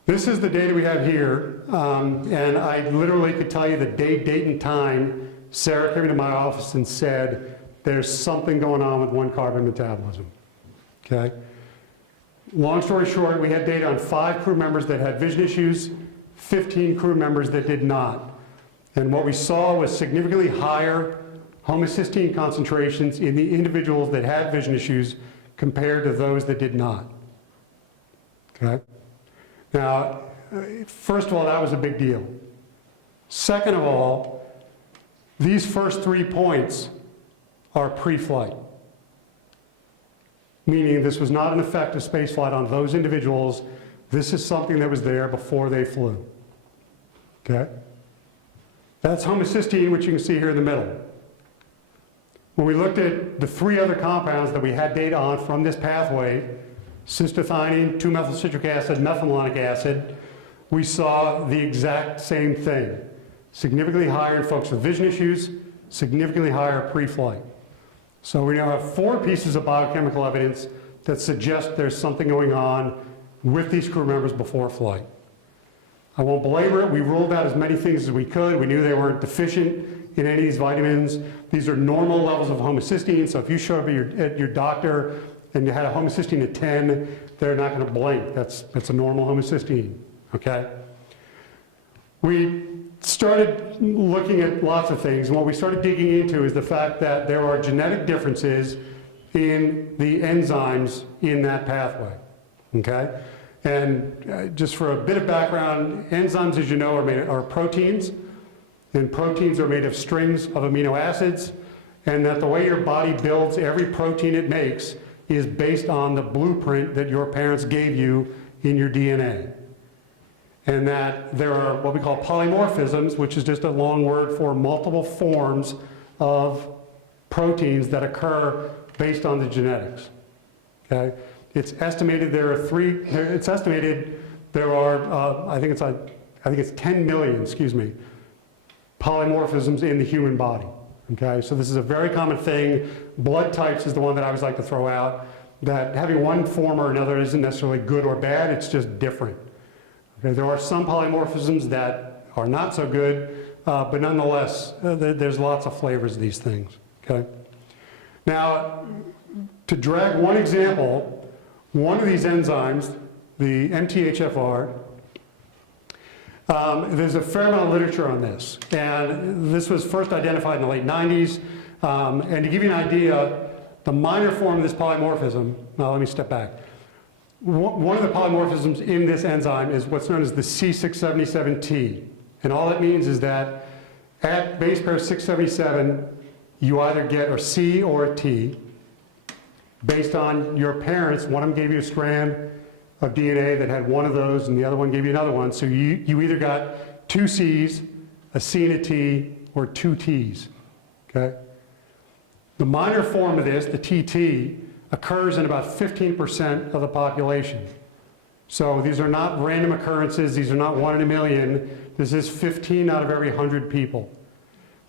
This is the data we have here, and I literally could tell you the date, and time Sarah came into my office and said, there's something going on with one carbon metabolism, okay? Long story short, we had data on 5 crew members that had vision issues, 15 crew members that did not. And what we saw was significantly higher homocysteine concentrations in the individuals that had vision issues compared to those that did not, okay? Now, first of all, that was a big deal. Second of all, these first 3 points are pre-flight, meaning this was not an effective spaceflight on those individuals. This is something that was there before they flew, okay? That's homocysteine, which you can see here in the middle. When we looked at the 3 other compounds that we had data on from this pathway, cystathionine, 2-methylcitric acid, methylmalonic acid, we saw the exact same thing. Significantly higher in folks with vision issues, significantly higher pre-flight. So we now have 4 pieces of biochemical evidence that suggest there's something going on with these crew members before flight. I won't belabor it. We ruled out as many things as we could. We knew they weren't deficient in any of these vitamins. These are normal levels of homocysteine, so if you show up at your doctor and you had a homocysteine at 10, they're not going to blink. That's a normal homocysteine, okay? We started looking at lots of things, and what we started digging into is the fact that there are genetic differences in the enzymes in that pathway, okay? And just for a bit of background, enzymes, as you know, are proteins, and proteins are made of strings of amino acids, and that the way your body builds every protein it makes is based on the blueprint that your parents gave you in your DNA. And that there are what we call polymorphisms, which is just a long word for multiple forms of proteins that occur based on the genetics, okay? It's estimated there are I think it's 10 million, polymorphisms in the human body, okay? So this is a very common thing. Blood types is the one that I always like to throw out, that having one form or another isn't necessarily good or bad, it's just different. Okay, there are some polymorphisms that are not so good, but nonetheless, there's lots of flavors of these things, okay? Now, to drag one example, one of these enzymes, the MTHFR, there's a fair amount of literature on this, and this was first identified in the late 90s, and to give you an idea, the minor form of this polymorphism, now let me step back. One of the polymorphisms in this enzyme is what's known as the C677T. And all that means is that at base pair 677, you either get a C or a T based on your parents. One of them gave you a strand of DNA that had one of those, and the other one gave you another one. So you either got 2 C's, a C and a T, or 2 T's, okay? The minor form of this, the TT, occurs in about 15% of the population. So these are not random occurrences, these are not 1 in a million, this is 15 out of every 100 people.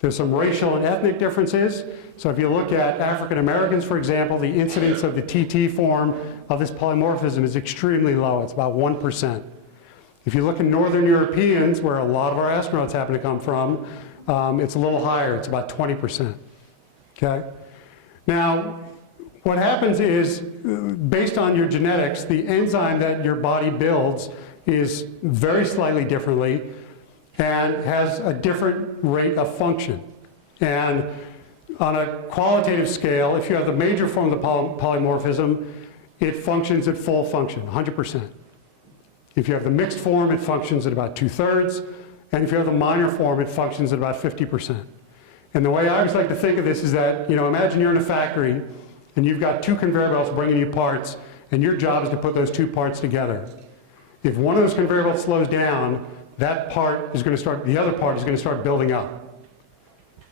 There's some racial and ethnic differences. So if you look at African Americans, for example, the incidence of the TT form of this polymorphism is extremely low, it's about 1%. If you look at Northern Europeans, where a lot of our astronauts happen to come from, it's a little higher, it's about 20%, okay? Now, what happens is, based on your genetics, the enzyme that your body builds is very slightly differently and has a different rate of function. And on a qualitative scale, if you have the major form of the polymorphism, it functions at full function, 100%. If you have the mixed form, it functions at about 2/3. And if you have the minor form, it functions at about 50%. And the way I always like to think of this is that, imagine you're in a factory and you've got two conveyor belts bringing you parts, and your job is to put those two parts together. If one of those conveyor belts slows down, the other part is going to start building up.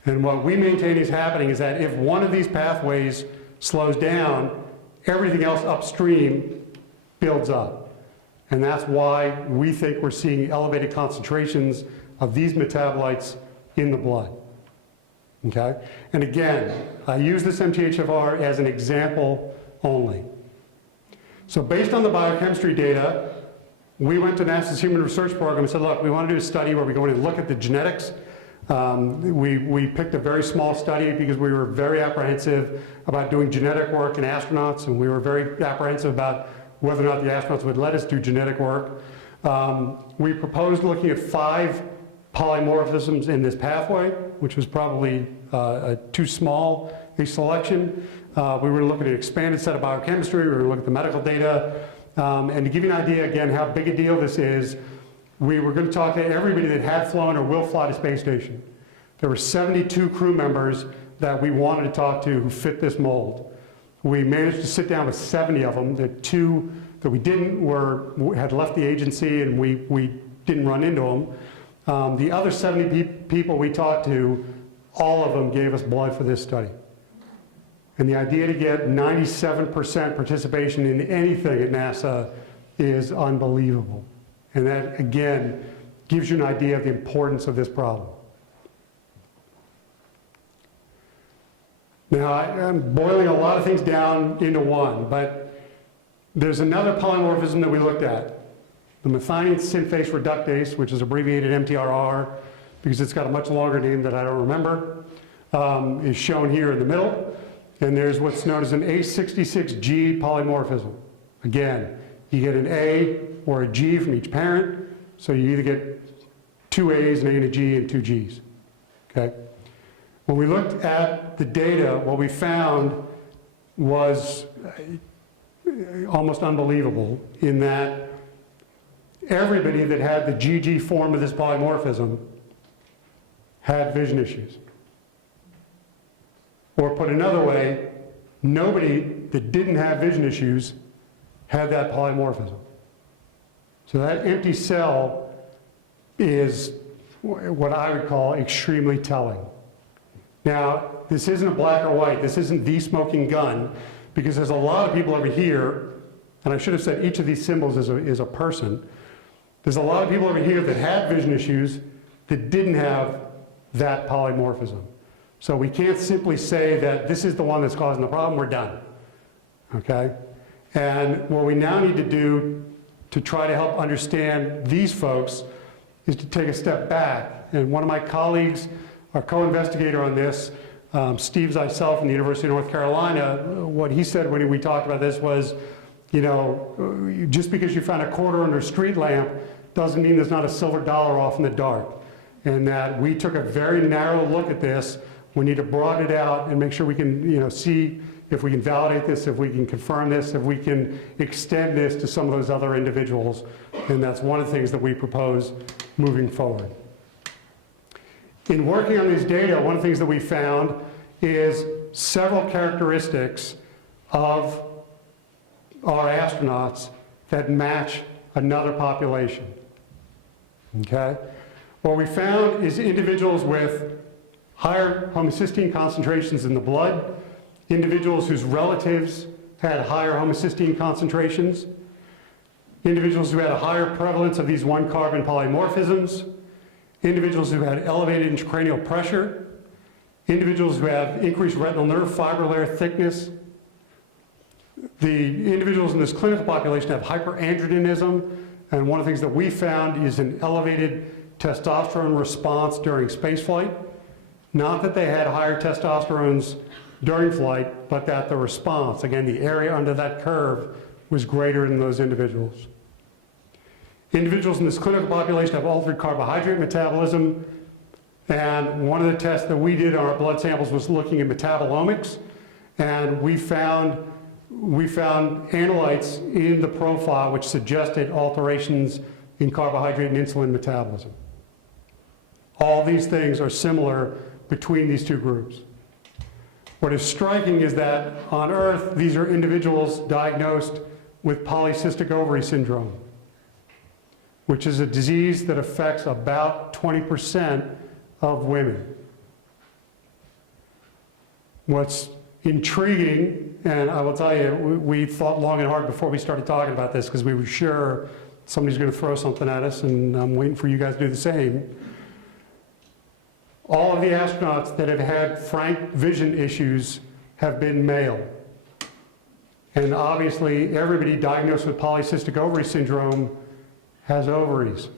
And what we maintain is happening is that if one of these pathways slows down, everything else upstream builds up. And that's why we think we're seeing elevated concentrations of these metabolites in the blood. Okay? And again, I use this MTHFR as an example only. So based on the biochemistry data, we went to NASA's Human Research Program and said, look, we want to do a study where we go in and look at the genetics. We picked a very small study because we were very apprehensive about doing genetic work in astronauts, and we were very apprehensive about whether or not the astronauts would let us do genetic work. We proposed looking at 5 polymorphisms in this pathway, which was probably too small a selection. We were looking at an expanded set of biochemistry. We were going to look at the medical data. And to give you an idea, again, how big a deal this is, we were going to talk to everybody that had flown or will fly to space station. There were 72 crew members that we wanted to talk to who fit this mold. We managed to sit down with 70 of them. The 2 that we didn't had left the agency, and we didn't run into them. The other 70 people we talked to, all of them gave us blood for this study. And the idea to get 97% participation in anything at NASA is unbelievable. And that, again, gives you an idea of the importance of this problem. Now, I'm boiling a lot of things down into one, but there's another polymorphism that we looked at. The methionine synthase reductase, which is abbreviated MTRR, because it's got a much longer name that I don't remember, is shown here in the middle. And there's what's known as an A66G polymorphism. Again, you get an A or a G from each parent, so you either get 2 A's, an A and a G, and 2 G's. Okay? When we looked at the data, what we found was almost unbelievable in that everybody that had the GG form of this polymorphism had vision issues. Or put another way, nobody that didn't have vision issues had that polymorphism. So that empty cell is what I would call extremely telling. Now, this isn't a black or white. This isn't the smoking gun, because there's a lot of people over here, and I should have said each of these symbols is a person. There's a lot of people over here that had vision issues that didn't have that polymorphism. So we can't simply say that this is the one that's causing the problem, we're done. Okay? And what we now need to do to try to help understand these folks is to take a step back. And one of my colleagues, our co-investigator on this, Steve Zeisel from the University of North Carolina, what he said when we talked about this was, just because you found a quarter under a street lamp doesn't mean there's not a silver dollar off in the dark. And that we took a very narrow look at this. We need to broaden it out and make sure we can, see if we can validate this, if we can confirm this, if we can extend this to some of those other individuals. And that's one of the things that we propose moving forward. In working on these data, one of the things that we found is several characteristics of our astronauts that match another population. Okay? What we found is individuals with higher homocysteine concentrations in the blood, individuals whose relatives had higher homocysteine concentrations, individuals who had a higher prevalence of these 1-carbon polymorphisms, individuals who had elevated intracranial pressure, individuals who have increased retinal nerve fiber layer thickness. The individuals in this clinical population have hyperandrogenism, and one of the things that we found is an elevated testosterone response during spaceflight. Not that they had higher testosterones during flight, but that the response, again, the area under that curve, was greater in those individuals. Individuals in this clinical population have altered carbohydrate metabolism, and one of the tests that we did on our blood samples was looking at metabolomics, and we found we found analytes in the profile which suggested alterations in carbohydrate and insulin metabolism. All these things are similar between these two groups. What is striking is that on Earth, these are individuals diagnosed with polycystic ovary syndrome, which is a disease that affects about 20% of women. What's intriguing, and I will tell you, we thought long and hard before we started talking about this because we were sure somebody's going to throw something at us, and I'm waiting for you guys to do the same. All of the astronauts that have had frank vision issues have been male. And obviously, everybody diagnosed with polycystic ovary syndrome has ovaries.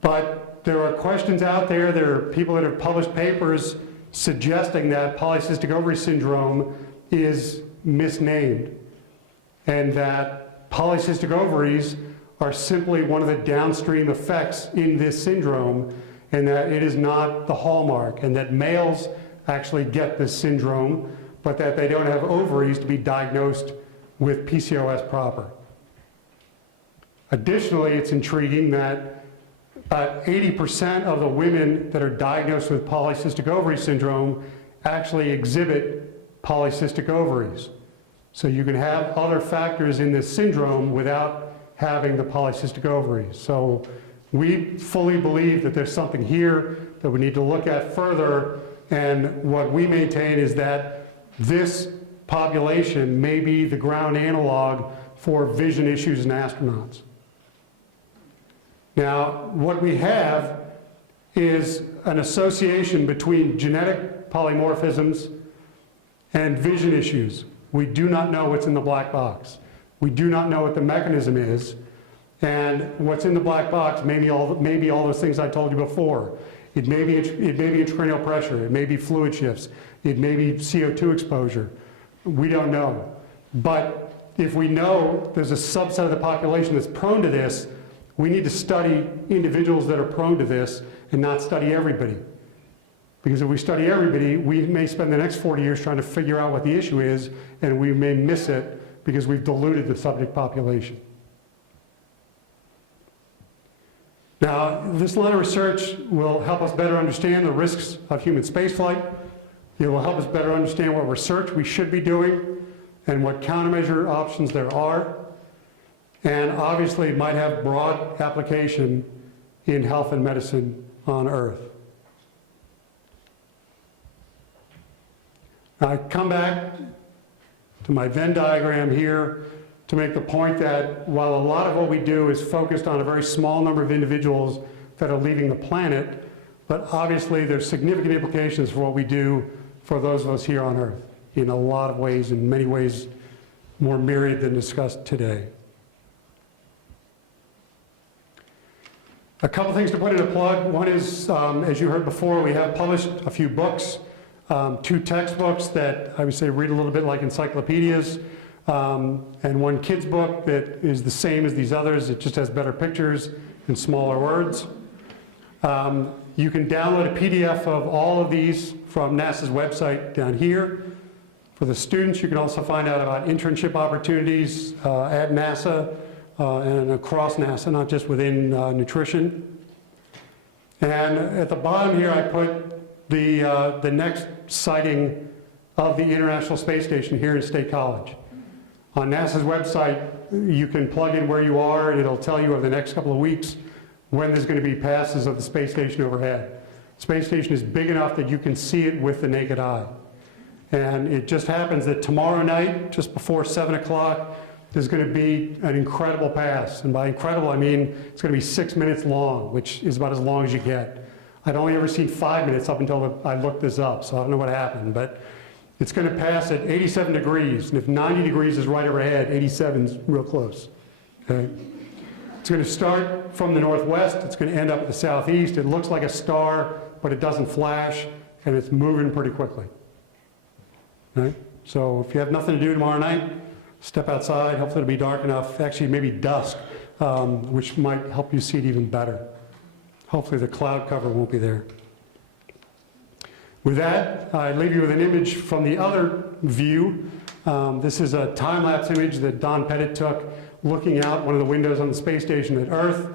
But there are questions out there, there are people that have published papers suggesting that polycystic ovary syndrome is misnamed, and that polycystic ovaries are simply one of the downstream effects in this syndrome, and that it is not the hallmark, and that males actually get this syndrome, but that they don't have ovaries to be diagnosed with PCOS proper. Additionally, it's intriguing that about 80% of the women that are diagnosed with polycystic ovary syndrome actually exhibit polycystic ovaries. So you can have other factors in this syndrome without having the polycystic ovaries. So we fully believe that there's something here that we need to look at further, and what we maintain is that this population may be the ground analog for vision issues in astronauts. Now, what we have is an association between genetic polymorphisms and vision issues. We do not know what's in the black box. We do not know what the mechanism is, and what's in the black box may be all those things I told you before. It may be intracranial pressure, it may be fluid shifts, it may be CO2 exposure. We don't know. But if we know there's a subset of the population that's prone to this, we need to study individuals that are prone to this and not study everybody. Because if we study everybody, we may spend the next 40 years trying to figure out what the issue is, and we may miss it because we've diluted the subject population. Now, this line of research will help us better understand the risks of human spaceflight. It will help us better understand what research we should be doing and what countermeasure options there are. And obviously, it might have broad application in health and medicine on Earth. Now, I come back to my Venn diagram here to make the point that while a lot of what we do is focused on a very small number of individuals that are leaving the planet, but obviously there's significant implications for what we do for those of us here on Earth in a lot of ways, in many ways more myriad than discussed today. A couple things to put in a plug. One is, as you heard before, we have published a few books, 2 textbooks that I would say read a little bit like encyclopedias, and 1 kid's book that is the same as these others. It just has better pictures and smaller words. You can download a PDF of all of these from NASA's website down here. For the students, you can also find out about internship opportunities at NASA and across NASA, not just within nutrition. And at the bottom here, I put the next sighting of the International Space Station here in State College. On NASA's website, you can plug in where you are, and it'll tell you over the next couple of weeks when there's going to be passes of the space station overhead. The space station is big enough that you can see it with the naked eye. And it just happens that tomorrow night, just before 7 o'clock, there's going to be an incredible pass. And by incredible, I mean it's going to be 6 minutes long, which is about as long as you get. I'd only ever seen 5 minutes up until I looked this up, so I don't know what happened. But it's going to pass at 87 degrees. And if 90 degrees is right overhead, 87 is real close. Okay? It's going to start from the northwest. It's going to end up at the southeast. It looks like a star, but it doesn't flash, and it's moving pretty quickly. Okay? So if you have nothing to do tomorrow night, step outside. Hopefully it'll be dark enough, actually maybe dusk, which might help you see it even better. Hopefully the cloud cover won't be there. With that, I leave you with an image from the other view. This is a time-lapse image that Don Pettit took looking out one of the windows on the space station at Earth.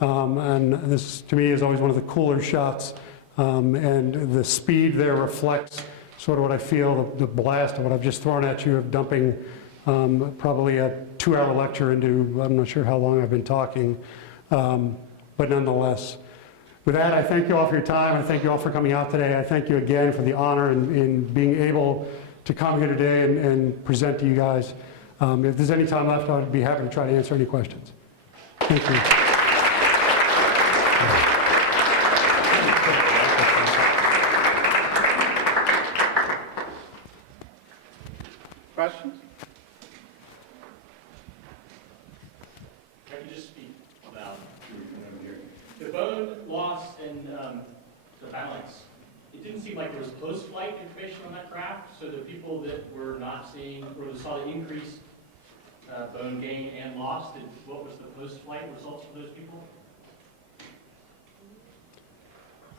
And this, to me, is always one of the cooler shots. And the speed there reflects sort of what I feel, the blast of what I've just thrown at you of dumping probably a 2-hour lecture into, I'm not sure how long I've been talking, but nonetheless. With that, I thank you all for your time. I thank you all for coming out today. I thank you again for the honor in being able to come here today and present to you guys. If there's any time left, I'd be happy to try to answer any questions. Thank you. Questions? I can just speak about the bone loss and the balance. It didn't seem like there was post-flight information on that graph, so the people that were not seeing or saw the increased bone gain and loss, what was the post-flight results for those people?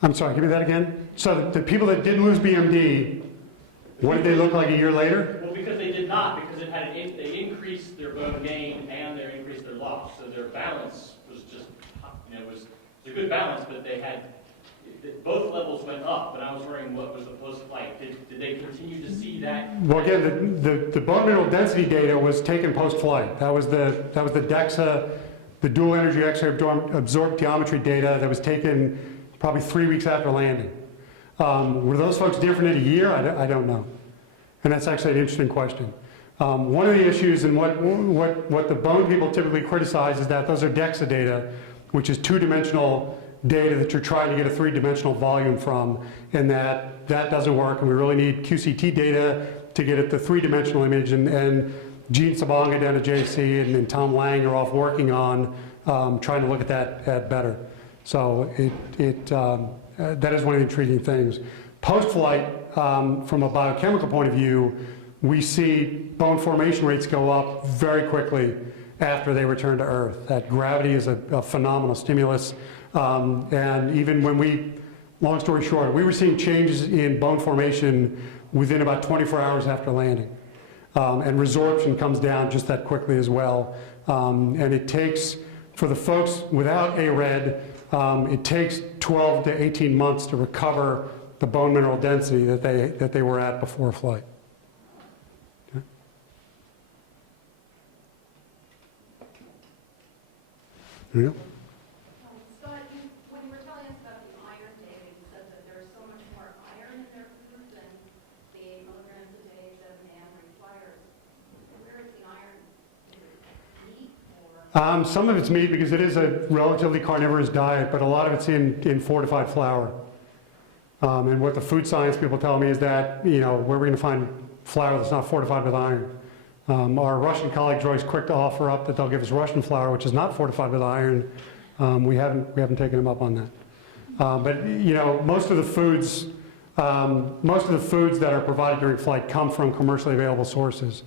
I'm sorry, give me that again. So the people that did lose BMD, what did they look like a year later? Well, because they did not, because it had they increased their bone gain and they increased their loss, so their balance was just, it was a good balance, but they had both levels went up. But I was wondering what was the post-flight. Did they continue to see that? Well, again, the bone mineral density data was taken post-flight. That was the DEXA, the dual energy X-ray absorbed geometry data that was taken probably 3 weeks after landing. Were those folks different in a year? I don't know. And that's actually an interesting question. One of the issues and what the bone people typically criticize is that those are DEXA data, which is two-dimensional data that you're trying to get a three-dimensional volume from, and that doesn't work, and we really need QCT data to get at the three-dimensional image, and Gene Sabonga down at JC and Tom Lang are off working on trying to look at that better. So that is one of the intriguing things. Post-flight, from a biochemical point of view, we see bone formation rates go up very quickly after they return to Earth. That gravity is a phenomenal stimulus. And even when long story short, we were seeing changes in bone formation within about 24 hours after landing. And resorption comes down just that quickly as well. And it takes, for the folks without ARED, it takes 12 to 18 months to recover the bone mineral density that they were at before flight. Okay. There you go. Scott, when you were telling us about the iron data, you said that there's so much more iron in their food than the 8 milligrams a day that a man requires. Where is the iron? Is it meat or? Some of it's meat because it is a relatively carnivorous diet, but a lot of it's in fortified flour. And what the food science people tell me is that, where we're going to find flour that's not fortified with iron. Our Russian colleagues are always quick to offer up that they'll give us Russian flour, which is not fortified with iron. We haven't taken them up on that. But most of the foods that are provided during flight come from commercially available sources.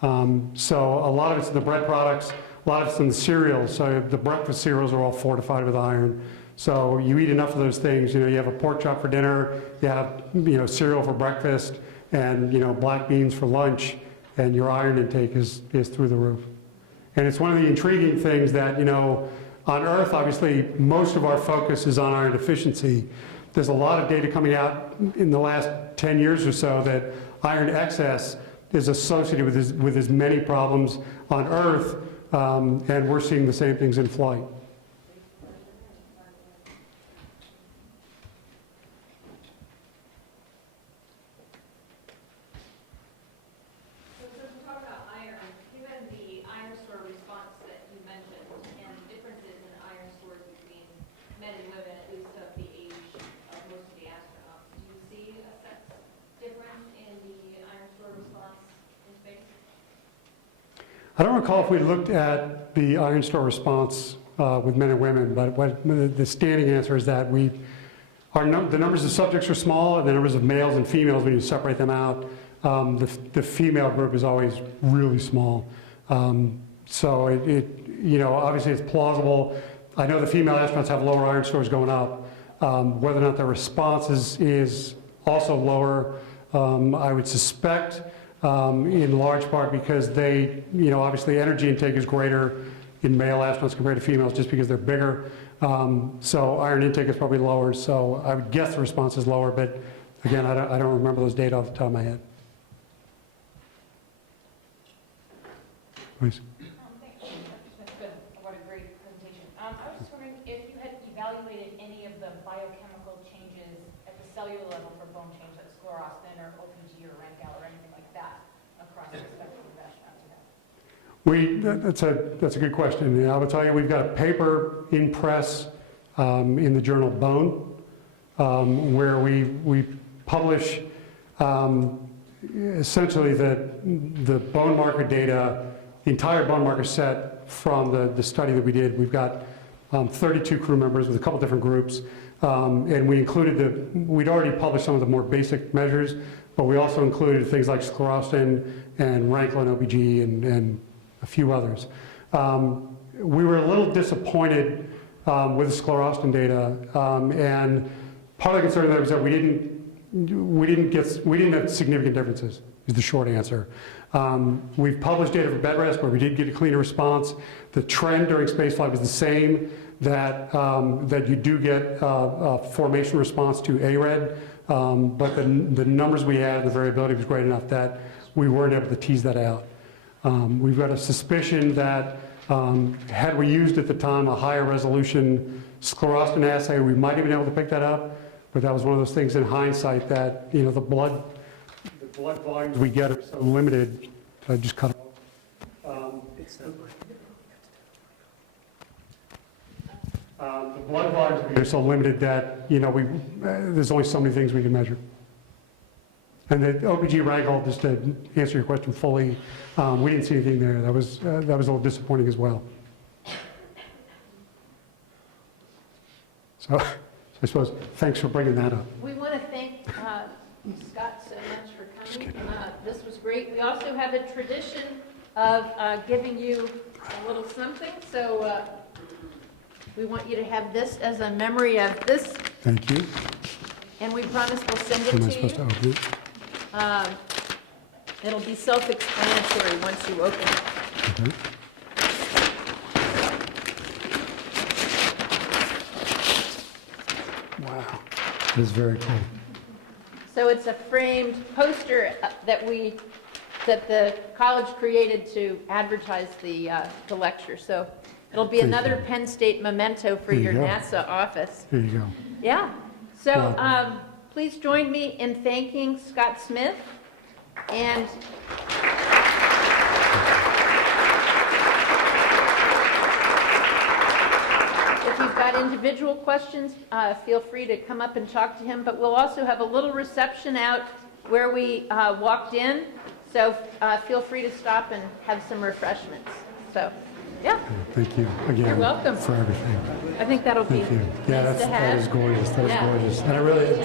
So a lot of it's in the bread products, a lot of it's in the cereals. So the breakfast cereals are all fortified with iron. So you eat enough of those things. You have a pork chop for dinner, you have cereal for breakfast, and black beans for lunch, and your iron intake is through the roof. And it's one of the intriguing things that on Earth, obviously, most of our focus is on iron deficiency. There's a lot of data coming out in the last 10 years or so that iron excess is associated with as many problems on Earth, and we're seeing the same things in flight. I don't recall if we looked at the iron store response with men and women, but the standing answer is that the numbers of subjects are small, and the numbers of males and females, when you separate them out, the female group is always really small. So obviously it's plausible. I know the female astronauts have lower iron stores going up. Whether or not the response is also lower, I would suspect, in large part because they, obviously energy intake is greater in male astronauts compared to females just because they're bigger. So iron intake is probably lower, so I would guess the response is lower, but again, I don't remember those data off the top of my head. Please. Thanks. That's good. What a great presentation. I was just wondering if you had evaluated any of the biochemical changes at the cellular level for bone change, like sclerostin or OPG or Rankel or anything like that across the spectrum of astronauts. That's a good question. And I will tell you, we've got a paper in press in the journal Bone, where we publish essentially the bone marker data, the entire bone marker set from the study that we did. We've got 32 crew members with a couple different groups, and we included we'd already published some of the more basic measures, but we also included things like sclerostin and Rankel and OPG and a few others. We were a little disappointed with the sclerostin data, and part of the concern there was that we didn't have significant differences, is the short answer. We've published data for bed rest where we did get a cleaner response. The trend during spaceflight was the same, that you do get a formation response to ARED, but the numbers we had, the variability was great enough that we weren't able to tease that out. We've got a suspicion that had we used at the time a higher resolution sclerostin assay, we might have been able to pick that up, but that was one of those things in hindsight that, the blood volumes we get are so limited. I just cut it off. The blood volumes we get are so limited that, there's only so many things we can measure. And the OPG Rankel, just to answer your question fully, we didn't see anything there. That was a little disappointing as well. So I suppose, thanks for bringing that up. We want to thank Scott so much for coming. This was great. We also have a tradition of giving you a little something, so we want you to have this as a memory of this, Thank you. and we promise we'll send Am I it to supposed to you. open it? It'll be self-explanatory once you open it. Okay. Wow, that is very cool. So it's a framed poster that the college created to advertise the lecture. So it'll be Thank another you. Penn State memento for There you your go. NASA office. Here you go. Yeah. So Wow. please join me in thanking Scott Smith. And if you've got individual questions, feel free to come up and talk to him. But we'll also have a little reception out where we walked in. So feel free to stop and have some refreshments. So, yeah, Thank you again. You're welcome. For everything. I think that'll be Thank you. Yeah, nice to that have. is gorgeous. That is Yeah. gorgeous. And I love the